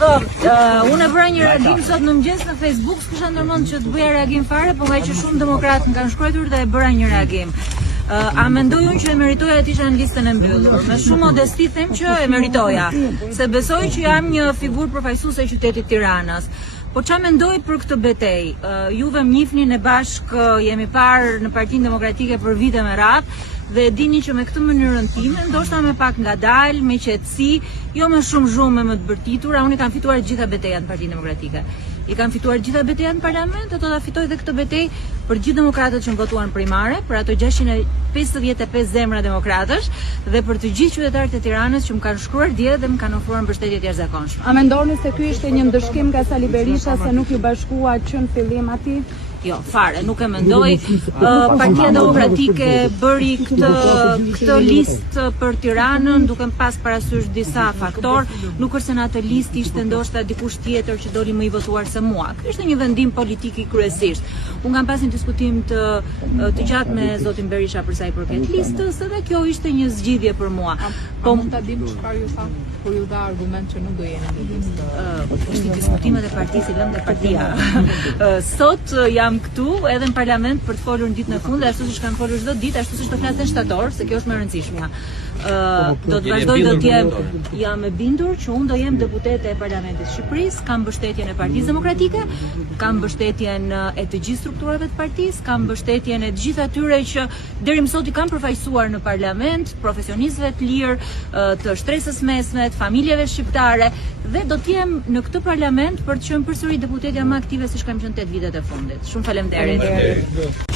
Unë e bëra një reagim sot në mëngjes në Facebook, s'kisha ndërmend që të bëja reagim fare, por nga që shumë demokratë më kanë shkruar dhe e bëra një reagim. A mendoj unë që e meritoja të isha në listën e mbyllur? Me shumë modesti them që e meritoja, se besoj që jam një figurë përfaqësuese e qytetit Tiranës. Po ç'a mendoj për këtë betejë? Juve më njihni ne bashkë, jemi parë në Partinë Demokratike për vite me radhë dhe e dini që me këtë mënyrën time, ndoshta me pak ngadalë, me qetësi, jo me shumë zhumë me të bërtitura, unë kam fituar gjitha betejat në Partinë Demokratike. I kam fituar gjitha betejat në parlament, do ta fitoj edhe këtë betejë për gjithë demokratët që më votuan primare, për ato 655 zemra demokratësh dhe për të gjithë qytetarët e Tiranës që më kanë shkruar dje dhe më kanë ofruar mbështetje të jashtëzakonshme. A mendoni se ky ishte një ndëshkim nga Sali Berisha se nuk ju bashkua që në fillim atij? Jo, fare, nuk e mendoj. Partia Demokratike bëri këtë listë për Tiranën duke pas parasysh disa faktor, nuk është se në atë listë ishte ndoshta dikush tjetër që doli më i votuar se mua. Ky ishte një vendim politik i kryesisht. Unë kam pas një diskutim të gjatë me zotin Berisha për sa i përket listës, edhe kjo ishte një zgjidhje për mua. Po mund ta dim çfarë ju tha kur ju dha argument që nuk do jeni në listë. Ishte diskutimet e partisë, lëndë partia. Sot jam këtu edhe në parlament për të folur në ditën e fundit, ashtu siç kanë folur çdo ditë, ashtu siç do flasen shtator, se kjo është më e rëndësishmja. Do të vazhdoj do të jam e bindur që unë do jem deputete e Parlamentit të Shqipërisë, kam mbështetjen e Partisë Demokratike, kam mbështetjen e të gjithë strukturave të partisë, kam mbështetjen e të gjithë atyre që deri më sot i kanë përfaqësuar në parlament, profesionistëve të lirë, të shtresës mesme, të familjeve shqiptare dhe do të jem në këtë parlament për të qenë përsëri deputetja më aktive siç kam qenë 8 vitet e fundit. Shumë faleminderit.